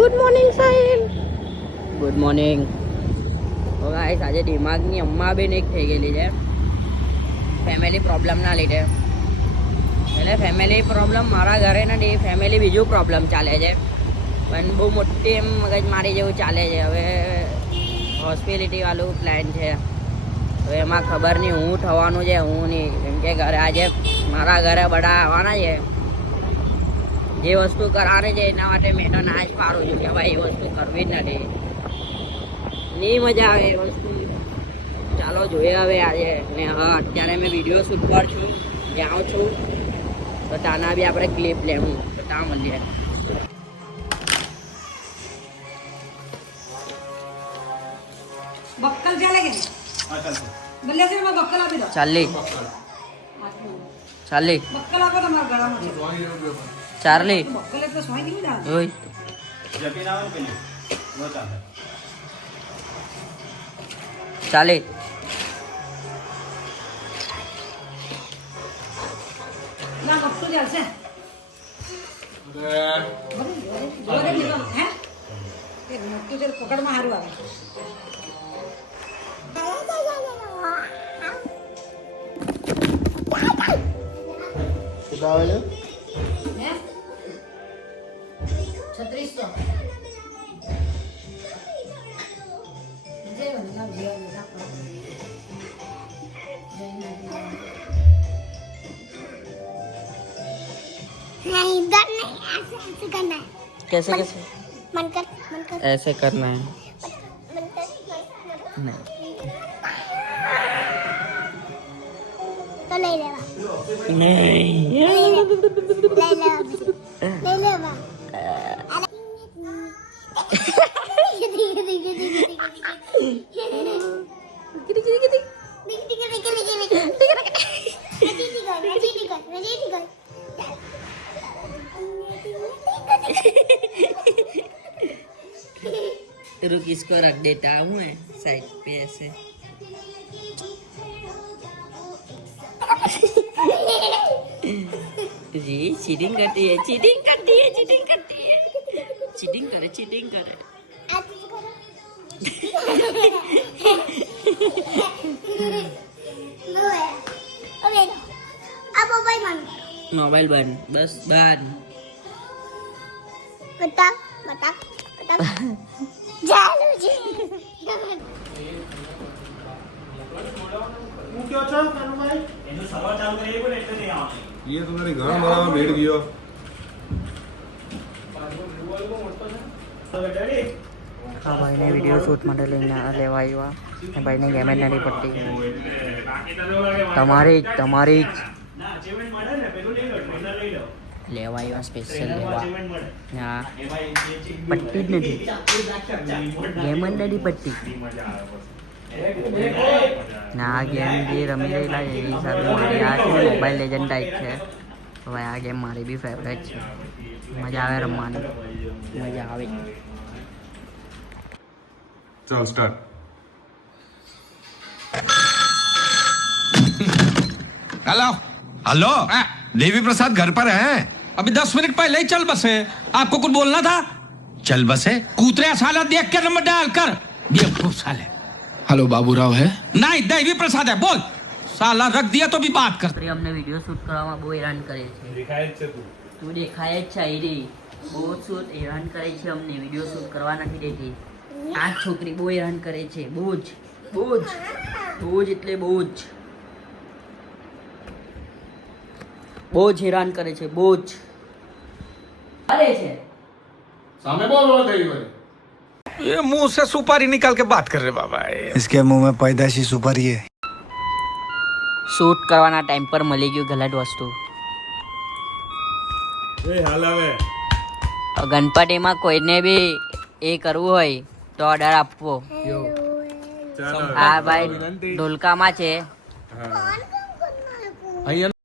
Good morning Sahil. Good morning. તો guys આજે દિમાગની અમ્મા બેન એક થઈ ગયેલી છે ફેમિલી પ્રોબ્લેમના લીધે. એટલે ફેમિલી પ્રોબ્લેમ મારા ઘરે નથી, ફેમિલી બીજું પ્રોબ્લેમ ચાલે છે પણ બહુ મોટી એમ મગજમારી જેવું ચાલે છે. હવે હોસ્પિટાલિટી વાળું પ્લાન છે. હવે એમાં ખબર નહીં હું થવાનું છે હું નહીં. કેમ કે ઘરે આજે મારા ઘરે બધા આવવાના છે. જે વસ્તુ કરવાની છે એના માટે મેં તો ના જ પાડું છું કે ભાઈ એ વસ્તુ કરવી જ નથી, નહીં મજા આવે એ વસ્તુ. ચાલો જોઈએ હવે આજે. ને હા અત્યારે મેં વિડીયો શૂટ પર છું, જાઉં છું તો તાના બી આપણે ક્લિપ લેવું તો ત્યાં મળીએ. બક્કલ ચાલે કે બલ્લે છે માં બક્કલ આપી દો. ચાલી ચાલી બક્કલ આપો તમારા ગળામાં. ચાર્લી બક્કલ એટલે સોય કેવી દાલ ઓય ચાલી ના બક્કલ ચાલશે. જોરે લીધો હે એક મોટું છે પકડમાં હારું આવે. કેટલા હે 3600 જે મને લાવ જે આપો नहीं इधर नहीं ऐसे करना है. कैसे कैसे मन कर ऐसे करना है मन कर नहीं तो ले लेवा नहीं ले लेवा रुक इसको रख देता हूँ मैं साइड पे ऐसे. जी चीटिंग करती है चीटिंग करती है चीटिंग करती है चीटिंग करे चीटिंग करे. मोबाइल बंद बस बंद. बता बता बता जालू जी ये तो मेरे घर बड़ा बैठ गया. આ ભાઈને વિડીયો શૂટ માટે લઈને લેવા આવ્યા. એ ભાઈને ગેમ જ નથી પડતી. તમારી જ લેવા આવ્યા સ્પેશિયલ લેવા. હા પટ્ટી જ નથી, ગેમ જ નથી પડતી. ના આ ગેમ જે રમી રહેલા છે એ હિસાબે મારી આ છે મોબાઈલ લેજન્ડ ટાઈપ છે. હવે આ ગેમ મારી બી ફેવરેટ છે. મજા આવે રમવાની, મજા આવે. चल start. Hello hello Devi Prasad घर पर हैं? अभी 10 मिनट पहले ही चल बसे. आपको कुछ बोलना था? चल बसे. कूतरे साला देख के नंबर डाल कर बेवकूफ साले. हेलो बाबूराव है? नहीं देवी प्रसाद है. बोल साला रख दिया तो भी बात कर. અમને વિડીયો શૂટ કરવામાં બહુ હેરાન કરે છે. તું દેખાય જ છે રે. બહુ શૂટ હેરાન કરે છે અમને, વિડીયો શૂટ કરવા નથી દેતી. આ છોકરી બહુ હેરાન કરે છે, બહુ જ એટલે બહુ જ હેરાન કરે છે, બહુ જ અરે છે. सामने बोल रहा था ये. ये मुंह से सुपारी निकाल के बात कर रहे बाबा. इसके मुंह में पैदाशी सुपारी है. શૂટ કરવાના ટાઈમ પર મળી ગયું ગલત વસ્તુ. ए हाल आवे. ગણપતિમાં કોઈને બી એ કરવું હોય તો ઓર્ડર આપવો. ચાલો આ ભાઈ ઢોલકામાં છે. અહીંયા